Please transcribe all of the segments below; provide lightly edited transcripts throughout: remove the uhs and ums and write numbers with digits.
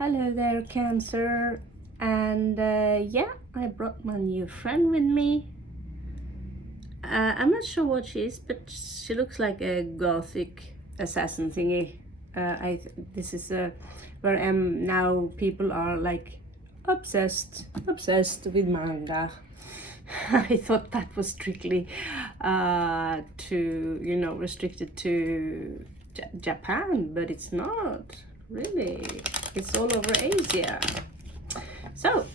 Hello there, Cancer. And yeah, I brought my new friend with me. I'm not sure what she is, but she looks like a gothic assassin thingy. This is where now people are like obsessed with manga. I thought that was strictly restricted to Japan, but it's not really. It's all over Asia. So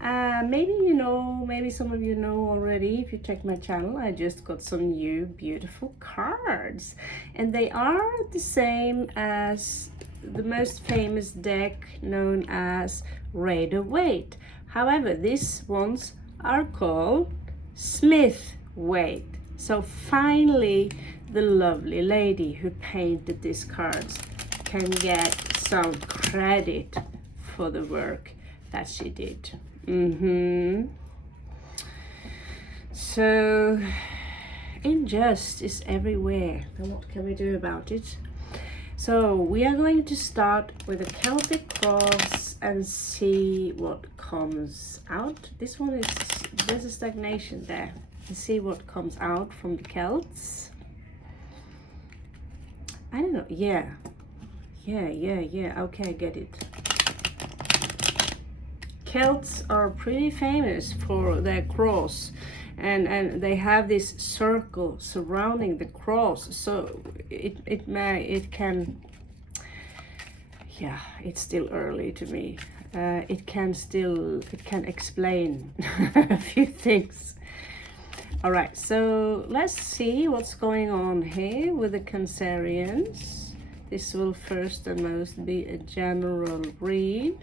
maybe some of you know already if you check my channel. I just got some new beautiful cards, and they are the same as the most famous deck known as Raider Waite. However, these ones are called Smith Waite. So finally the lovely lady who painted these cards can get some credit for the work that she did. So injustice everywhere, and what can we do about it? So we are going to start with a Celtic cross and see what comes out. This one is, there's a stagnation there. Let's see what comes out from the Celts. I don't know. Yeah. Okay, I get it. Celts are pretty famous for their cross, and they have this circle surrounding the cross, so it can, yeah, it's still early to me. It can explain a few things. All right, so let's see what's going on here with the Cancerians. This will first and most be a general read.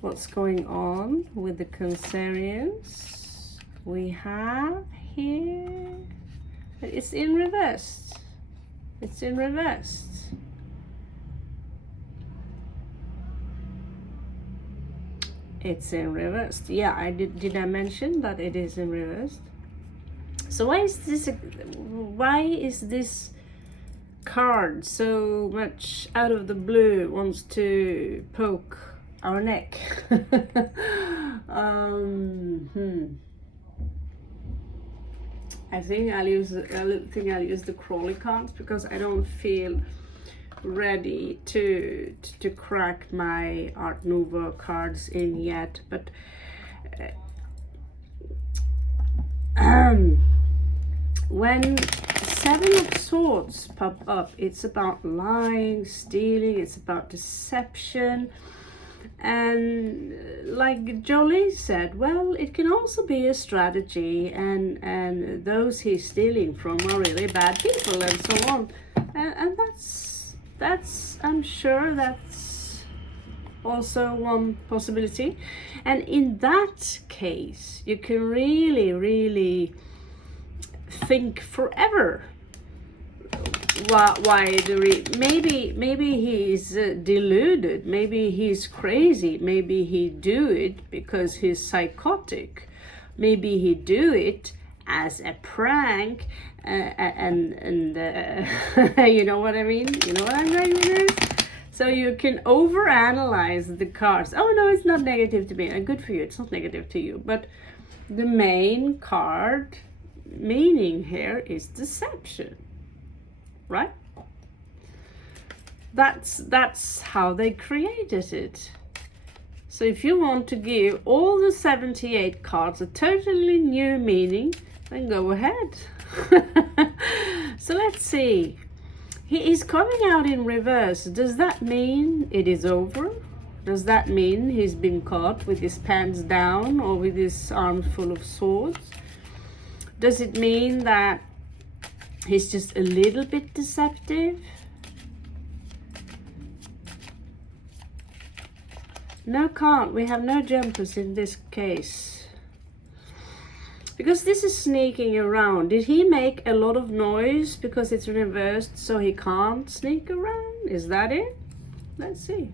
What's going on with the Cancerians? We have here, it's in reverse. It's in reverse. It's in reverse. Yeah, did I mention that it is in reverse? So why is this card so much out of the blue wants to poke our neck? I think I'll use the Crawley cards because I don't feel ready to crack my Art Nouveau cards in yet. But when Seven of Swords pop up, it's about lying, stealing, it's about deception. And like Jolie said, well, it can also be a strategy, and those he's stealing from are really bad people and so on. And that's I'm sure that's also one possibility. And in that case, you can really think forever why maybe he's deluded, maybe he's crazy, maybe he do it because he's psychotic, maybe he do it as a prank, and you know what I mean? You know what I'm going with this? So you can overanalyze the cards. Oh no, it's not negative to me. Good for you. It's not negative to you. But the main card meaning here is deception, right? That's how they created it. So if you want to give all the 78 cards a totally new meaning, then go ahead. So let's see. He is coming out in reverse. Does that mean it is over? Does that mean he's been caught with his pants down or with his arms full of swords? Does it mean that he's just a little bit deceptive? No, can't. We have no jumpers in this case. Because this is sneaking around. Did he make a lot of noise because it's reversed so he can't sneak around? Is that it? Let's see.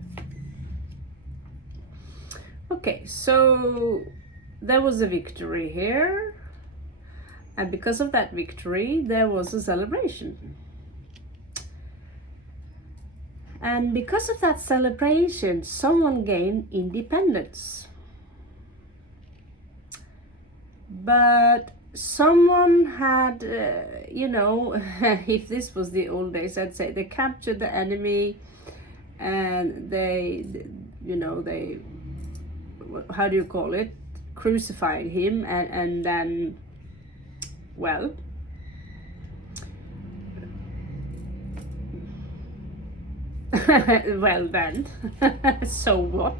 Okay, so there was a victory here. And because of that victory, there was a celebration. And because of that celebration, someone gained independence. But someone had, if this was the old days, I'd say they captured the enemy and they, how do you call it? Crucified him and then, well, well then, so what?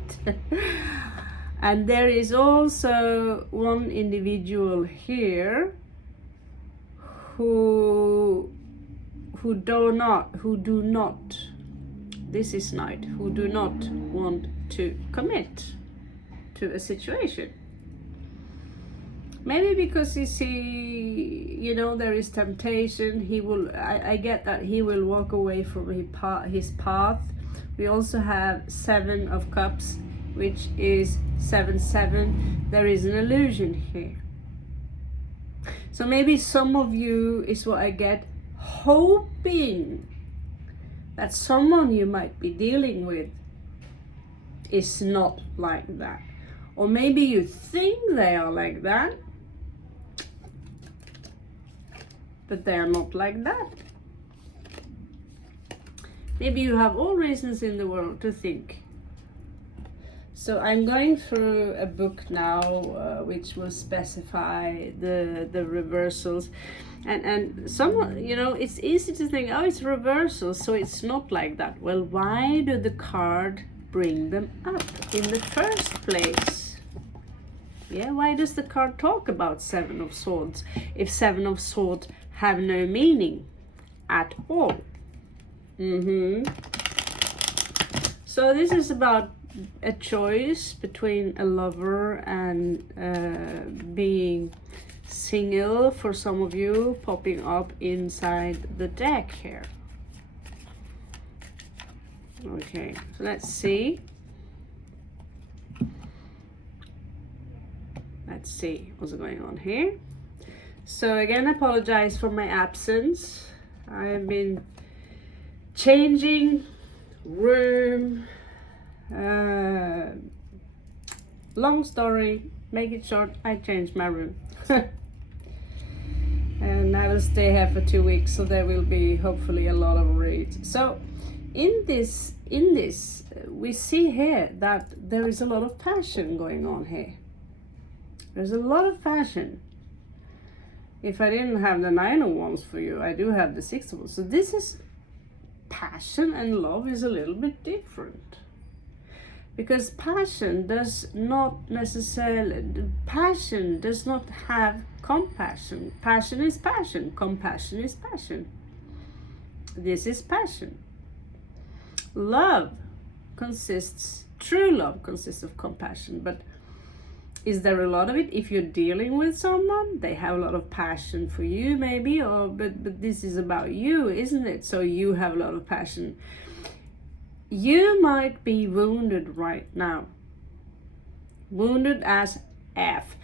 And there is also one individual here who do not, this is night, who do not want to commit to a situation. Maybe because you see, there is temptation. I get that he will walk away from his path. We also have 7 of Cups, which is 7-7. There is an illusion here. So maybe some of you, is what I get, hoping that someone you might be dealing with is not like that. Or maybe you think they are like that, but they are not like that. Maybe you have all reasons in the world to think. So I'm going through a book now which will specify the reversals. And some, it's easy to think, oh, it's reversals, so it's not like that. Well, why do the card bring them up in the first place? Yeah, why does the card talk about 7 of Swords if 7 of Swords have no meaning at all? So this is about a choice between a lover and being single for some of you, popping up inside the deck here. Okay, so let's see. Let's see what's going on here. So again, I apologize for my absence. I have been changing room. Long story, make it short, I changed my room. And I will stay here for 2 weeks, so there will be hopefully a lot of reads. So in this we see here that there is a lot of passion going on here. There's a lot of passion. If I didn't have the 9 of Wands for you, I do have the 6 of Wands. So this is passion, and love is a little bit different. Because passion does not have compassion. Passion is passion. Compassion is passion. This is passion. True love consists of compassion, but is there a lot of it? If you're dealing with someone, they have a lot of passion for you maybe, but this is about you, isn't it? So you have a lot of passion. You might be wounded right now. Wounded as F.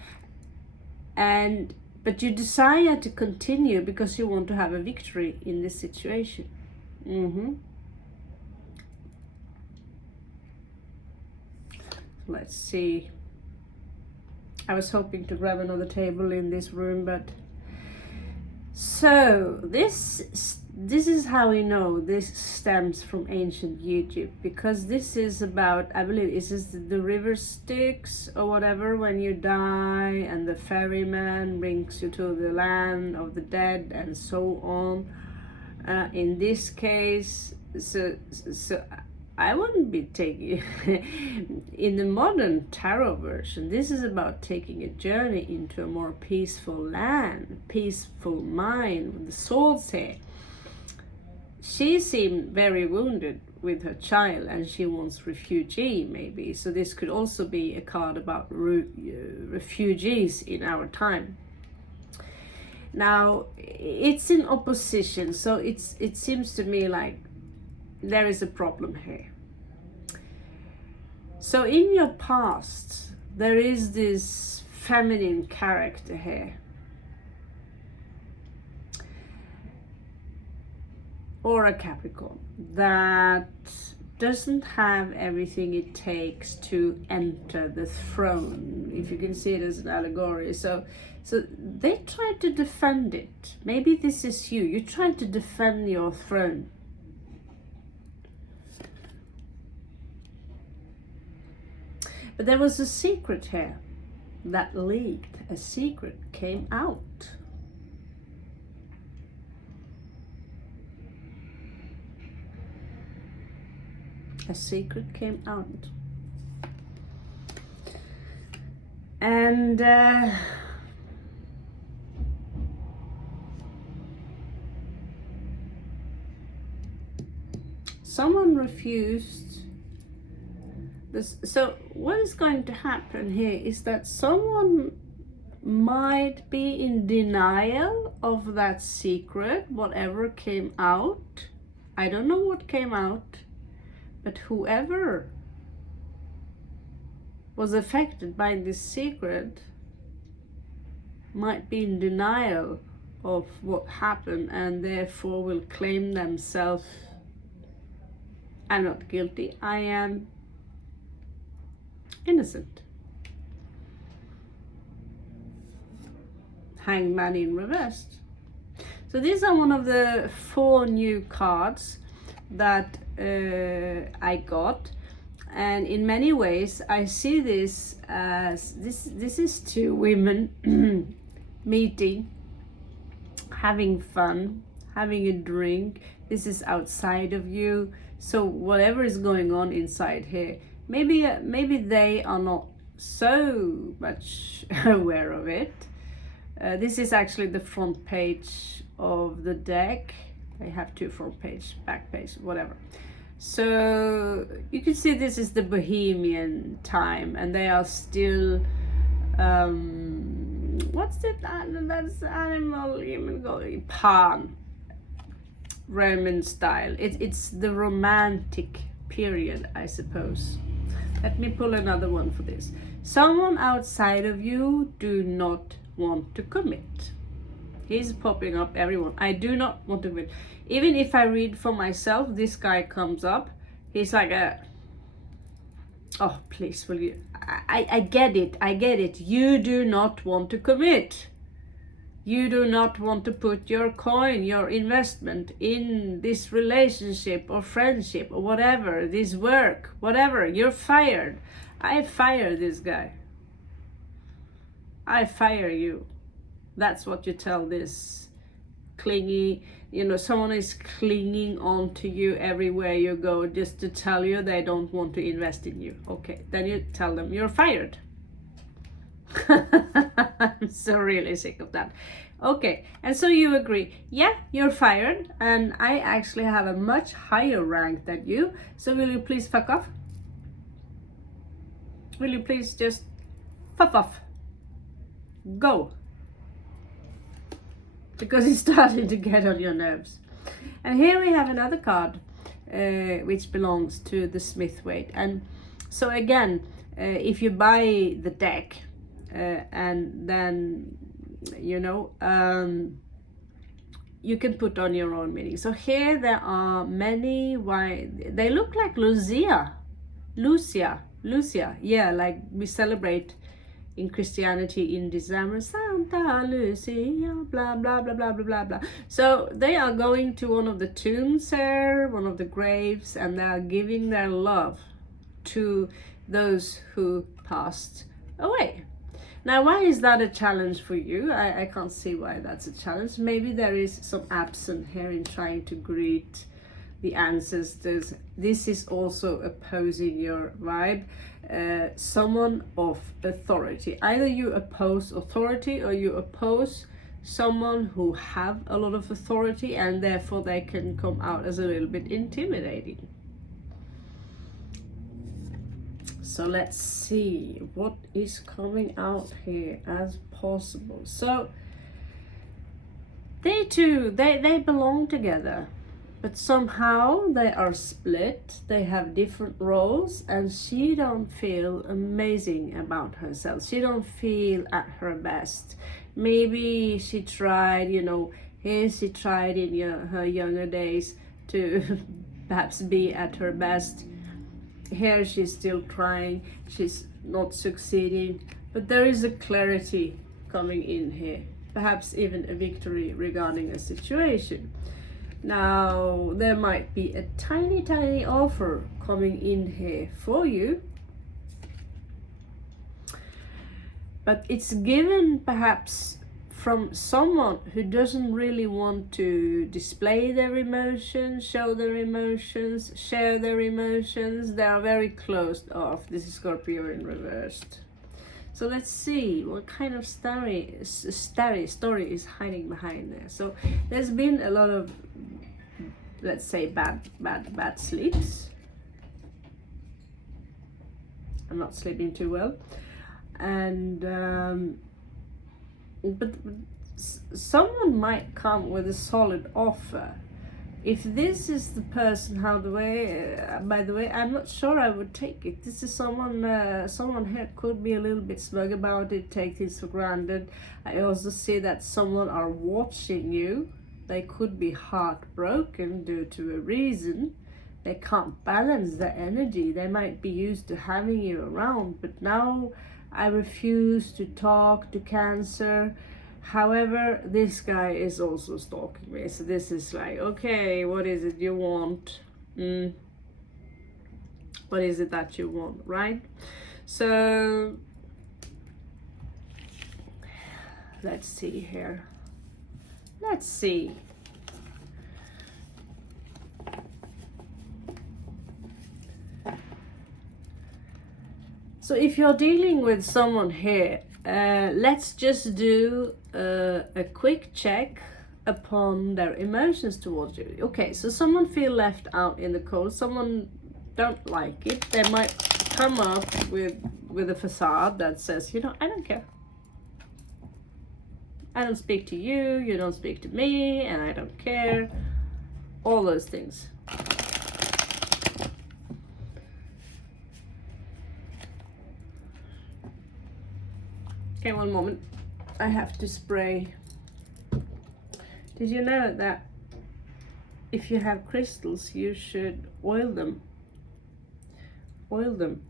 But you desire to continue because you want to have a victory in this situation. Let's see. I was hoping to grab another table in this room, but so this is how we know this stems from ancient Egypt, because this is about, I believe, this is the river Styx or whatever, when you die and the ferryman brings you to the land of the dead and so on. In this case, so I wouldn't be taking in the modern tarot version, this is about taking a journey into a more peaceful land, peaceful mind with the swords here. She seemed very wounded with her child and she wants refugee maybe. So this could also be a card about refugees in our time. Now it's in opposition, so it seems to me like there is a problem here. So in your past, there is this feminine character here. Or a Capricorn that doesn't have everything it takes to enter the throne, if you can see it as an allegory. So they try to defend it. Maybe this is you. You're trying to defend your throne. But there was a secret here that leaked. A secret came out. A secret came out. And someone refused this. So what is going to happen here is that someone might be in denial of that secret, whatever came out. I don't know what came out, but whoever was affected by this secret might be in denial of what happened, and therefore will claim themselves, I'm not guilty, I am innocent. Hangman in reverse. So these are one of the 4 new cards that I got, and in many ways I see this as this is 2 women meeting, having fun, having a drink. This is outside of you. So whatever is going on inside here, maybe they are not so much aware of it. This is actually the front page of the deck. I have 2 front page, back page, whatever. So you can see this is the Bohemian time, and they are still what's it? That's animal, human, Pan, Roman style. It's the romantic period, I suppose. Let me pull another one for this. Someone outside of you do not want to commit. He's popping up, everyone. I do not want to commit. Even if I read for myself, this guy comes up. He's like oh, please, will you? I get it. You do not want to commit. You do not want to put your coin, your investment in this relationship or friendship or whatever, this work, whatever. You're fired. I fire this guy. I fire you. That's what you tell this clingy, someone is clinging on to you everywhere you go just to tell you they don't want to invest in you. Okay, then you tell them you're fired. I'm so really sick of that. Okay, and so you agree, yeah, you're fired, and I actually have a much higher rank than you, so will you please fuck off? Will you please just fuck off? Go. Because it's starting to get on your nerves. And here we have another card which belongs to the Smithwaite. And so again, if you buy the deck and then you can put on your own meaning. So here there are many white, they look like Lucia, yeah, like we celebrate in Christianity in December, Santa Lucia, blah, blah, blah, blah, blah, blah, blah. So they are going to one of the tombs there, one of the graves, and they are giving their love to those who passed away. Now, why is that a challenge for you? I can't see why that's a challenge. Maybe there is some absent here in trying to greet the ancestors. This is also opposing your vibe. Someone of authority. Either you oppose authority or you oppose someone who have a lot of authority, and therefore they can come out as a little bit intimidating. So let's see what is coming out here as possible. So they two, they belong together, but somehow they are split. They have different roles, and she don't feel amazing about herself. She don't feel at her best. Maybe she tried, here she tried in her younger days to perhaps be at her best. Here she's still trying, she's not succeeding, but there is a clarity coming in here, perhaps even a victory regarding a situation. Now there might be a tiny offer coming in here for you, but it's given perhaps from someone who doesn't really want to display their emotions, show their emotions, share their emotions. They are very closed off. This is Scorpio in reversed. So let's see what kind of story is hiding behind there. So there's been a lot of, let's say, bad sleeps. I'm not sleeping too well, and but someone might come with a solid offer. If this is the person, by the way, I'm not sure I would take it. This is someone here could be a little bit smug about it, take this for granted. I also see that someone are watching you. They could be heartbroken due to a reason. They can't balance their energy. They might be used to having you around, but now I refuse to talk to Cancer. However, this guy is also stalking me. So this is like, okay, what is it you want? What is it that you want, right? So let's see here. Let's see. So if you're dealing with someone here, let's just do a quick check upon their emotions towards you. Okay, so someone feel left out in the cold. Someone don't like it. They might come up with a facade that says, you know, I don't care. I don't speak to you, you don't speak to me, and I don't care. All those things. Okay, one moment. I have to spray. Did you know that if you have crystals, you should oil them? Oil them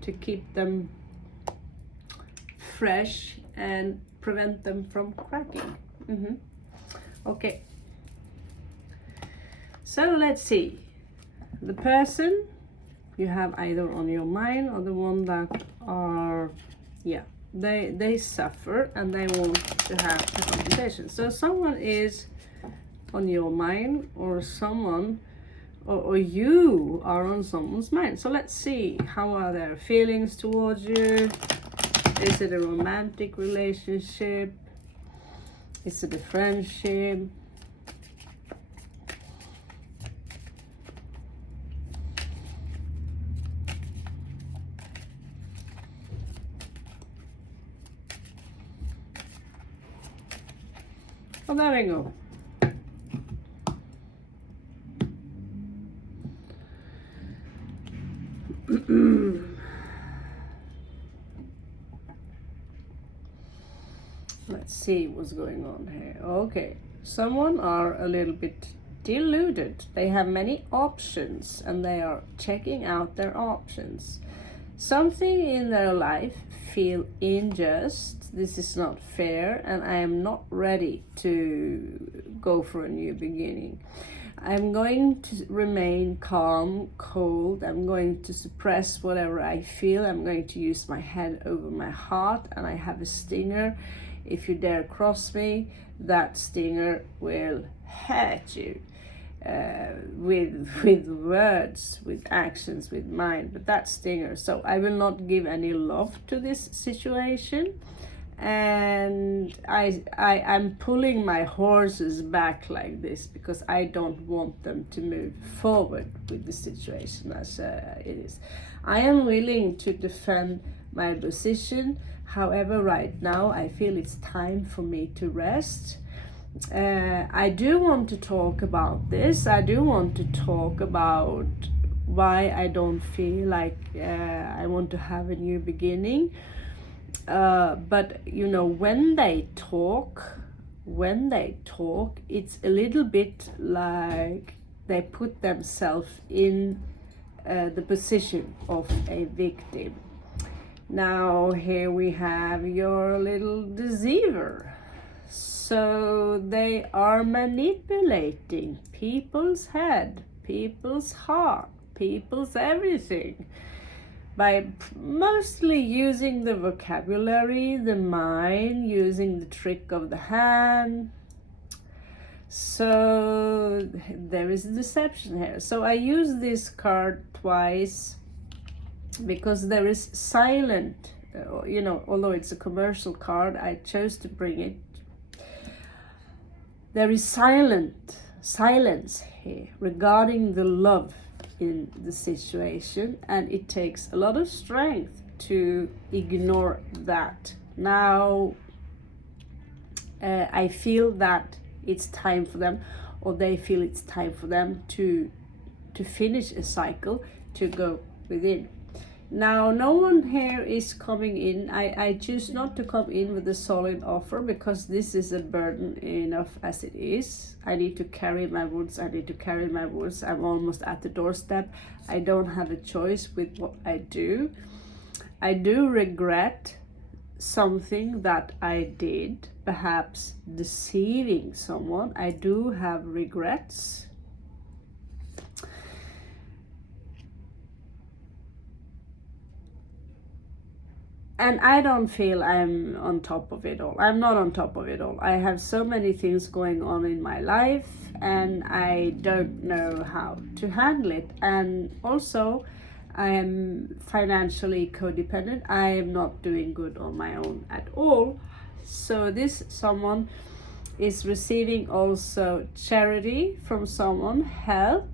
to keep them fresh and prevent them from cracking. Okay. So let's see. The person you have either on your mind or the one that are, yeah, they suffer and they want to have a conversation. So someone is on your mind, or someone or you are on someone's mind. So let's see, how are their feelings towards you? Is it a romantic relationship? Is it a friendship? Well, there we go. Let's see what's going on here. Okay, someone are a little bit deluded. They have many options and they are checking out their options. Something in their life feel unjust. This is not fair, and I am not ready to go for a new beginning. I'm going to remain calm, cold. I'm going to suppress whatever I feel. I'm going to use my head over my heart, and I have a stinger. If you dare cross me, that stinger will hurt you. With words, with actions, with mind, but that stinger. So I will not give any love to this situation, and I'm pulling my horses back like this because I don't want them to move forward with the situation as it is. I am willing to defend my position. However, right now I feel it's time for me to rest. I do want to talk about this. I do want to talk about why I don't feel like I want to have a new beginning. But you know, when they talk, when they talk, it's a little bit like they put themselves in the position of a victim. Now here we have your little deceiver. So they are manipulating people's head, people's heart, people's everything, by mostly using the vocabulary, the mind, using the trick of the hand. So there is a deception here. So I use this card twice because there is silent, although it's a commercial card, I chose to bring it. There is silence here regarding the love in the situation, and it takes a lot of strength to ignore that. Now I feel that it's time for them, or they feel it's time for them to finish a cycle, to go within. Now no one here is coming in. I choose not to come in with a solid offer because this is a burden enough as it is. I need to carry my woods. I'm almost at the doorstep. I don't have a choice with what I do. I do regret something that I did, perhaps deceiving someone. I do have regrets. And I don't feel I'm on top of it all. I'm not on top of it all. I have so many things going on in my life and I don't know how to handle it. And also, I am financially codependent. I am not doing good on my own at all. So this someone is receiving also charity from someone, help.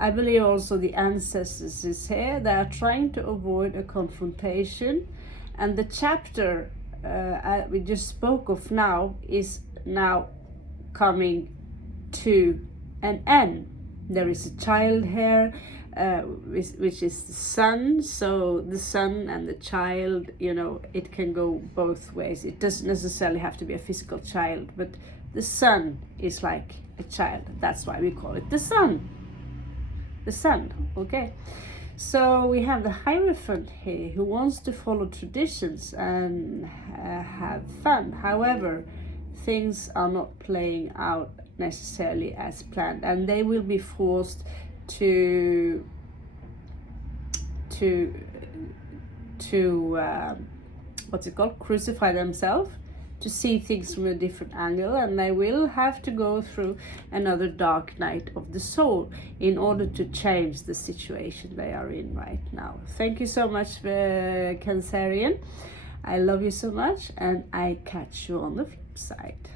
I believe also the ancestors is here. They are trying to avoid a confrontation. And the chapter we just spoke of now is now coming to an end. There is a child here, which is the son. So the son and the child, it can go both ways. It doesn't necessarily have to be a physical child, but the son is like a child. That's why we call it the son. The sun, okay? So we have the Hierophant here who wants to follow traditions and have fun. However, things are not playing out necessarily as planned, and they will be forced to crucify themselves, to see things from a different angle, and they will have to go through another dark night of the soul in order to change the situation they are in right now. Thank you so much, Cancerian. I love you so much, and I catch you on the flip side.